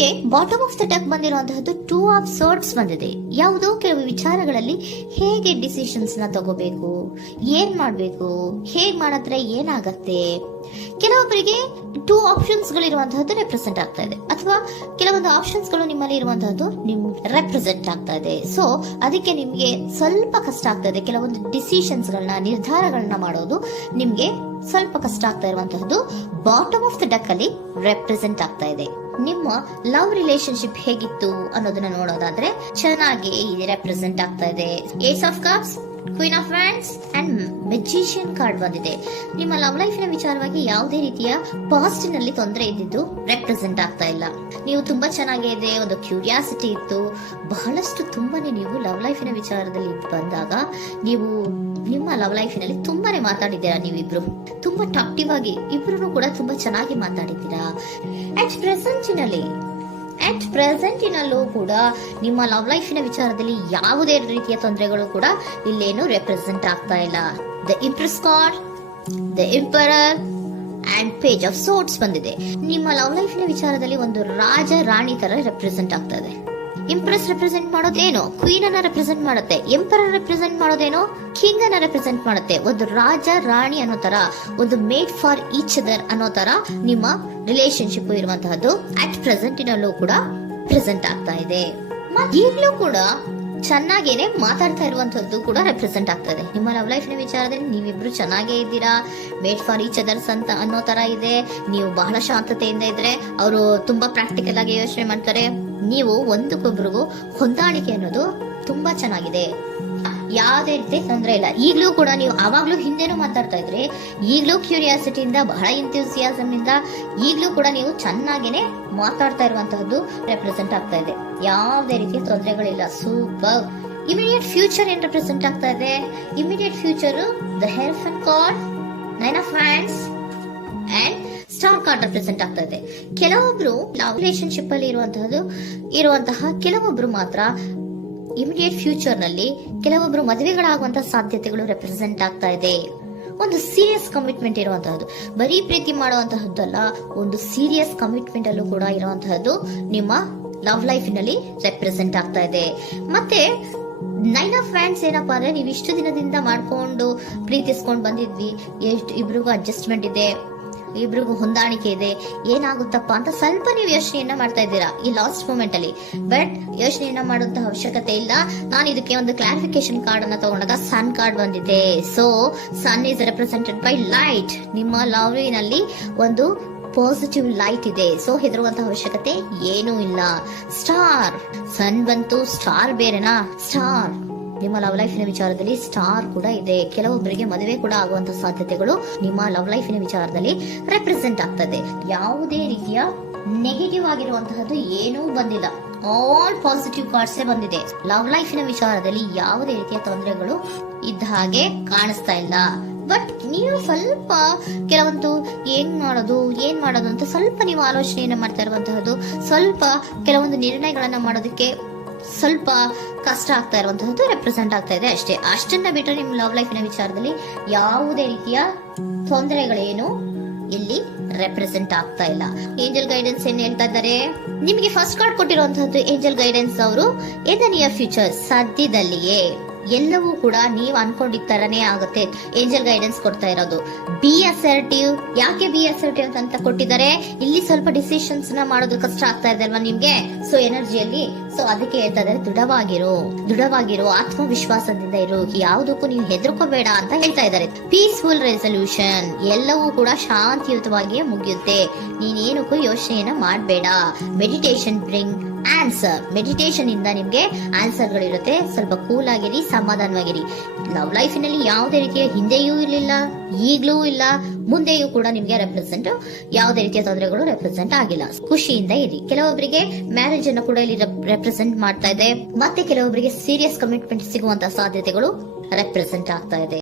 ನಿಮಗೆ bottom of the deck ಬಂದಿರುವಂತಹದ್ದು 2 of swords ಬಂದಿದೆ. ಯಾವುದೋ ಕೆಲವು ವಿಚಾರಗಳಲ್ಲಿ ಹೇಗೆ ಡಿಸಿಷನ್ಸ್ ನ ತಗೋಬೇಕು, ಏನ್ ಮಾಡ್ಬೇಕು, ಹೇಗ್ ಮಾಡಿದ್ರೆ ಏನಾಗತ್ತೆ. ಕೆಲವೊಬ್ಬರಿಗೆ 2 ಆಪ್ಷನ್ಸ್ ಗಳಿರುವಂತಹದ್ದು ರೆಪ್ರೆಸೆಂಟ್ ಆಗ್ತಾ ಇದೆ, ಅಥವಾ ಕೆಲವೊಂದು ಆಪ್ಷನ್ಸ್ ಗಳು ನಿಮ್ಮಲ್ಲಿ ಇರುವಂತಹದ್ದು ರೆಪ್ರೆಸೆಂಟ್ ಆಗ್ತಾ ಇದೆ. ಸೊ ಅದಕ್ಕೆ ನಿಮ್ಗೆ ಸ್ವಲ್ಪ ಕಷ್ಟ ಆಗ್ತಾ ಇದೆ. ಕೆಲವೊಂದು ಡಿಸಿಷನ್ಸ್ ಗಳನ್ನ, ನಿರ್ಧಾರಗಳನ್ನ ಮಾಡೋದು ನಿಮ್ಗೆ ಸ್ವಲ್ಪ ಕಷ್ಟ ಆಗ್ತಾ ಇರುವಂತಹದ್ದು ಬಾಟಮ್ ಆಫ್ ದ ಡೆಕ್ ಅಲ್ಲಿ ರೆಪ್ರೆಸೆಂಟ್ ಆಗ್ತಾ ಇದೆ. ನಿಮ್ಮ ಲವ್ ರಿಲೇಶನ್ಶಿಪ್ ಹೇಗಿತ್ತು ಅನ್ನೋದನ್ನ ನೋಡೋದಾದ್ರೆ ಚೆನ್ನಾಗಿ ರೆಪ್ರೆಸೆಂಟ್ ಆಗ್ತಾ ಇದೆ. Ace of cups, queen of wands and magician card ಬಂದಿದೆ. ನಿಮ್ಮ ಲವ್ ಲೈಫಿನ ವಿಚಾರವಾಗಿ ಯಾವುದೇ ರೀತಿಯ ಪಾಸ್ಟಿನಲ್ಲಿ ತೊಂದರೆ ಇದ್ದಿದ್ದು ರೆಪ್ರೆಸೆಂಟ್ ಆಗ್ತಾ ಇಲ್ಲ. ನೀವು ತುಂಬಾ ಚೆನ್ನಾಗೇ ಇದೆ, ಒಂದು ಕ್ಯೂರಿಯಾಸಿಟಿ ಇತ್ತು, ಬಹಳಷ್ಟು ತುಂಬಾನೇ ನೀವು ಲವ್ ಲೈಫಿನ ವಿಚಾರದಲ್ಲಿ ಬಂದಾಗ ನೀವು ನಿಮ್ಮ ಲವ್ ಲೈಫಿನಲ್ಲಿ ತುಂಬಾನೇ ಮಾತಾಡಿದ್ದೀರಾ. ನೀವಿಬ್ರು ತುಂಬಾ ಟಾಕ್ಟಿವ್ ಆಗಿ ಇಬ್ರು ಕೂಡ ತುಂಬಾ ಚೆನ್ನಾಗಿ ಮಾತಾಡಿದ್ದೀರಾ. ಅಟ್ ಪ್ರೆಸೆಂಟಿನಲ್ಲೂ ಕೂಡ ನಿಮ್ಮ ಲವ್ ಲೈಫಿನ ವಿಚಾರದಲ್ಲಿ ಯಾವುದೇ ರೀತಿಯ ತೊಂದರೆಗಳು ಕೂಡ ಇಲ್ಲೇನು ರೆಪ್ರೆಸೆಂಟ್ ಆಗ್ತಾ ಇಲ್ಲ. The empress card, the emperor and page of swords ಬಂದಿದೆ. ನಿಮ್ಮ ಲವ್ ಲೈಫಿನ ವಿಚಾರದಲ್ಲಿ ಒಂದು ರಾಜ ರಾಣಿ ತರ ರೆಪ್ರೆಸೆಂಟ್ ಆಗ್ತಾ ಇದೆ. ಇಂಪ್ರೆಸ್ ರೆಪ್ರೆಸೆಂಟ್ ಮಾಡೋದೇನೋ ಕ್ವೀನ್ ಅನ್ನ ರೆಪ್ರೆಸೆಂಟ್ ಮಾಡುತ್ತೆ, ಎಂಪರರ್ ರೆಪ್ರೆಸೆಂಟ್ ಮಾಡೋದೇನೋ ಕಿಂಗ್ ಅನ್ನ ರೆಪ್ರೆಸೆಂಟ್ ಮಾಡುತ್ತೆ. ಒಂದು ರಾಜ ರಾಣಿ ಅನ್ನೋ ತರ, ಒಂದು ಮೇಡ್ ಫಾರ್ ಈಚ್ ಅದರ್ ಅನ್ನೋ ತರ ನಿಮ್ಮ ರಿಲೇಶನ್ಶಿಪ್ ಇರುವಂತಹದ್ದು ಅಟ್ ಪ್ರೆಸೆಂಟಿನಲ್ಲೂ ಕೂಡ ಪ್ರೆಸೆಂಟ್ ಆಗ್ತಾ ಇದೆ. ಈಗಲೂ ಕೂಡ ಚೆನ್ನಾಗೇನೆ ಮಾತಾಡ್ತಾ ಇರುವಂತದ್ದು ಕೂಡ ರೆಪ್ರೆಸೆಂಟ್ ಆಗ್ತಾ ಇದೆ. ನಿಮ್ಮ ಲವ್ ಲೈಫಿನ ವಿಚಾರದಲ್ಲಿ ನೀವಿಬ್ರು ಚೆನ್ನಾಗೇ ಇದ್ದೀರಾ, ಮೇಡ್ ಫಾರ್ ಈಚ್ ಅದರ್ಸ್ ಅಂತ ಅನ್ನೋ ತರ ಇದೆ. ನೀವು ಬಹಳ ಶಾಂತತೆಯಿಂದ ಇದ್ರೆ ಅವರು ತುಂಬಾ ಪ್ರಾಕ್ಟಿಕಲ್ ಆಗಿ ಯೋಚನೆ ಮಾಡ್ತಾರೆ. ನೀವು ಒಂದಕ್ಕೊಬ್ರಿಗೂ ಹೊಂದಾಣಿಕೆ ಅನ್ನೋದು ತುಂಬಾ ಚೆನ್ನಾಗಿದೆ, ಯಾವುದೇ ರೀತಿ ತೊಂದರೆ ಇಲ್ಲ. ಈಗಲೂ ಕೂಡ ನೀವು ಆವಾಗ್ಲೂ ಹಿಂದೆನೂ ಮಾತಾಡ್ತಾ ಇದ್ರಿ, ಈಗಲೂ ಕ್ಯೂರಿಯಾಸಿಟಿಯಿಂದ, ಬಹಳ ಇಂಥ್ಯೂಸಿಯಾಸಮ್ ಇಂದ ಈಗಲೂ ಕೂಡ ನೀವು ಚೆನ್ನಾಗೇನೆ ಮಾತಾಡ್ತಾ ಇರುವಂತಹದ್ದು ರೆಪ್ರೆಸೆಂಟ್ ಆಗ್ತಾ ಇದೆ. ಯಾವುದೇ ರೀತಿಯ ತೊಂದರೆಗಳಿಲ್ಲ. ಸೂಪರ್. ಇಮಿಡಿಯೇಟ್ ಫ್ಯೂಚರ್ ಏನ್ ರೆಪ್ರೆಸೆಂಟ್ ಆಗ್ತಾ ಇದೆ? ಇಮಿಡಿಯೇಟ್ ಫ್ಯೂಚರ್ ದ ಹೆಲ್ಫನ್ card, 9 of wands and star card represent ಆಗ್ತಾ ಇದೆ. ಕೆಲವೊಬ್ರು ಲವ್ ರಿಲೇಶನ್ಶಿಪ್ ಅಲ್ಲಿ ಇರುವಂತಹ ಕೆಲವೊಬ್ರು ಮಾತ್ರ ಇಮಿಡಿಯೇಟ್ ಫ್ಯೂಚರ್ ನಲ್ಲಿ ಕೆಲವೊಬ್ರು ಮದುವೆಗಳಾಗುವಂತಹ ಸಾಧ್ಯತೆಗಳು ರೆಪ್ರೆಸೆಂಟ್ ಆಗ್ತಾ ಇದೆ. ಒಂದು ಸೀರಿಯಸ್ ಕಮಿಟ್ಮೆಂಟ್ ಇರುವಂತಹದ್ದು, ಬರೀ ಪ್ರೀತಿ ಮಾಡುವಂತಹದ್ದಲ್ಲ, ಒಂದು ಸೀರಿಯಸ್ ಕಮಿಟ್ಮೆಂಟ್ ಅಲ್ಲೂ ಕೂಡ ಇರುವಂತಹದ್ದು ನಿಮ್ಮ ಲವ್ ಲೈಫಿನಲ್ಲಿ ರೆಪ್ರೆಸೆಂಟ್ ಆಗ್ತಾ ಇದೆ. ಮತ್ತೆ 9 ಆಫ್ ವ್ಯಾಂಡ್ಸ್ ಏನಪ್ಪಾ ಅಂದ್ರೆ, ನೀವು ಇಷ್ಟು ದಿನದಿಂದ ಮಾಡ್ಕೊಂಡು ಪ್ರೀತಿಸ್ಕೊಂಡು ಬಂದಿದ್ವಿ, ಇಬ್ರಿಗೂ ಅಡ್ಜಸ್ಟ್ಮೆಂಟ್ ಇದೆ, ಇಬ್ರಿಗೂ ಹೊಂದಾಣಿಕೆ ಇದೆ, ಏನಾಗುತ್ತಪ್ಪ ಅಂತ ಸ್ವಲ್ಪ ನೀವು ಯೋಚನೆಯನ್ನ ಮಾಡ್ತಾ ಇದ್ದೀರಾ ಈ ಲಾಸ್ಟ್ ಮೂಮೆಂಟ್ ಅಲ್ಲಿ. ಬಟ್ ಯೋಚನೆಯನ್ನ ಮಾಡುವಂತಹ ಅವಶ್ಯಕತೆ ಇಲ್ಲ. ನಾನು ಇದಕ್ಕೆ ಒಂದು ಕ್ಲಾರಿಫಿಕೇಶನ್ ಕಾರ್ಡ್ ಅನ್ನ ತಗೊಂಡಾಗ ಸನ್ ಕಾರ್ಡ್ ಬಂದಿದೆ. So sun is represented by light. ನಿಮ್ಮ ಲವ್ ನಲ್ಲಿ ಒಂದು ಪಾಸಿಟಿವ್ ಲೈಟ್ ಇದೆ. ಸೊ ಹೆದರುವಂತಹ ಅವಶ್ಯಕತೆ ಏನೂ ಇಲ್ಲ. ಸ್ಟಾರ್, ಸನ್ ಬಂತು, ಸ್ಟಾರ್ ಬೇರೆನಾ? ಸ್ಟಾರ್ ನಿಮ್ಮ ಲವ್ ಲೈಫಿನ ವಿಚಾರದಲ್ಲಿ ಸ್ಟಾರ್ ಕೂಡ ಇದೆ. ಕೆಲವೊಬ್ಬರಿಗೆ ಮದುವೆ ಕೂಡ ಆಗುವಂತಹ ಸಾಧ್ಯತೆಗಳು ನಿಮ್ಮ ಲವ್ ಲೈಫಿನ ವಿಚಾರದಲ್ಲಿ ರೆಪ್ರೆಸೆಂಟ್ ಆಗ್ತದೆ. ಯಾವುದೇ ರೀತಿಯ ನೆಗೆಟಿವ್ ಆಗಿರುವಂತಹದ್ದು ಏನೂ ಬಂದಿಲ್ಲ, ಆಲ್ ಪಾಸಿಟಿವ್ ಕಾರ್ಡ್ಸ್ ಬಂದಿದೆ. ಲವ್ ಲೈಫಿನ ವಿಚಾರದಲ್ಲಿ ಯಾವುದೇ ರೀತಿಯ ತೊಂದರೆಗಳು ಇದ್ದ ಹಾಗೆ ಕಾಣಿಸ್ತಾ ಇಲ್ಲ. ಬಟ್ ನೀವು ಸ್ವಲ್ಪ ಕೆಲವೊಂದು ಏನ್ ಮಾಡೋದು ಅಂತ ಸ್ವಲ್ಪ ನೀವು ಆಲೋಚನೆಯನ್ನ ಮಾಡ್ತಾ ಇರುವಂತಹದ್ದು, ಸ್ವಲ್ಪ ಕೆಲವೊಂದು ನಿರ್ಣಯಗಳನ್ನ ಮಾಡೋದಕ್ಕೆ ಸ್ವಲ್ಪ ಕಷ್ಟ ಆಗ್ತಾ ಇರುವಂತಹದ್ದು ರೆಪ್ರೆಸೆಂಟ್ ಆಗ್ತಾ ಇದೆ ಅಷ್ಟೇ. ಅಷ್ಟನ್ನ ಬಿಟ್ಟರೆ ನಿಮ್ಮ ಲವ್ ಲೈಫಿನ ವಿಚಾರದಲ್ಲಿ ಯಾವುದೇ ರೀತಿಯ ತೊಂದರೆಗಳೇನು ಇಲ್ಲಿ ರೆಪ್ರೆಸೆಂಟ್ ಆಗ್ತಾ ಇಲ್ಲ. ಏಂಜಲ್ ಗೈಡೆನ್ಸ್ ಏನ್ ಹೇಳ್ತಾ ಇದ್ದಾರೆ? ನಿಮಗೆ ಫಸ್ಟ್ ಕಾರ್ಡ್ ಕೊಟ್ಟಿರುವಂತಹದ್ದು ಏಂಜಲ್ ಗೈಡೆನ್ಸ್ ಅವರು ಇನ್ ದ ನಿಯರ್ ಫ್ಯೂಚರ್, ಸದ್ಯದಲ್ಲಿಯೇ ಎಲ್ಲವೂ ಕೂಡ ನೀವು ಅನ್ಕೊಂಡಿದ್ದ ತರನೇ ಆಗುತ್ತೆ. ಏಂಜಲ್ ಗೈಡೆನ್ಸ್ ಕೊಡ್ತಾ ಇರೋದು ಬಿ ಅಸರ್ಟಿವ್. ಯಾಕೆ ಬಿ ಅಸರ್ಟಿವ್ ಅಂತ ಕೊಟ್ಟಿದ್ದಾರೆ? ಇಲ್ಲಿ ಸ್ವಲ್ಪ ಡಿಸಿಷನ್ಸ್ ನ ಮಾಡೋದು ಕಷ್ಟ ಆಗ್ತಾ ಇದೆ ಅಲ್ವಾ ನಿಮ್ಗೆ, ಸೊ ಎನರ್ಜಿಯಲ್ಲಿ. ಸೊ ಅದಕ್ಕೆ ಹೇಳ್ತಾ ಇದ್ದಾರೆ ದೃಢವಾಗಿರೋ ಆತ್ಮವಿಶ್ವಾಸದಿಂದ ಇರು, ಯಾವುದಕ್ಕೂ ನೀವು ಹೆದರ್ಕೋಬೇಡ ಅಂತ ಹೇಳ್ತಾ ಇದ್ದಾರೆ. ಪೀಸ್ಫುಲ್ ರೆಸಲ್ಯೂಷನ್, ಎಲ್ಲವೂ ಕೂಡ ಶಾಂತಿಯುತವಾಗಿಯೇ ಮುಗಿಯುತ್ತೆ, ನೀನೇನಕ್ಕೂ ಯೋಚನೆಯನ್ನ ಮಾಡಬೇಡ. ಮೆಡಿಟೇಷನ್ ಬ್ರಿಂಗ್ ಆನ್ಸರ್, ಮೆಡಿಟೇಷನ್ ಇಂದ ನಿಮ್ಗೆ ಆನ್ಸರ್ ಗಳಿರುತ್ತೆ. ಸ್ವಲ್ಪ ಕೂಲ್ ಆಗಿರಿ, ಸಮಾಧಾನವಾಗಿರಿ. ಲವ್ ಲೈಫಿನಲ್ಲಿ ಯಾವುದೇ ರೀತಿಯ ಹಿಂದೆಯೂ ಇರಲಿಲ್ಲ, ಈಗ್ಲೂ ಇಲ್ಲ, ಮುಂದೆಯೂ ಕೂಡ ನಿಮ್ಗೆ ಯಾವುದೇ ರೀತಿಯ ತೊಂದರೆಗಳು ರೆಪ್ರೆಸೆಂಟ್ ಆಗಿಲ್ಲ. ಖುಷಿಯಿಂದ ಇರಿ. ಕೆಲವೊಬ್ಬರಿಗೆ ಮ್ಯಾರೇಜ್ ಅನ್ನು ಕೂಡ ಇಲ್ಲಿ ರೆಪ್ರೆಸೆಂಟ್ ಮಾಡ್ತಾ ಇದೆ. ಮತ್ತೆ ಕೆಲವೊಬ್ಬರಿಗೆ ಸೀರಿಯಸ್ ಕಮಿಟ್ಮೆಂಟ್ ಸಿಗುವಂತಹ ಸಾಧ್ಯತೆಗಳು ರೆಪ್ರೆಸೆಂಟ್ ಆಗ್ತಾ ಇದೆ.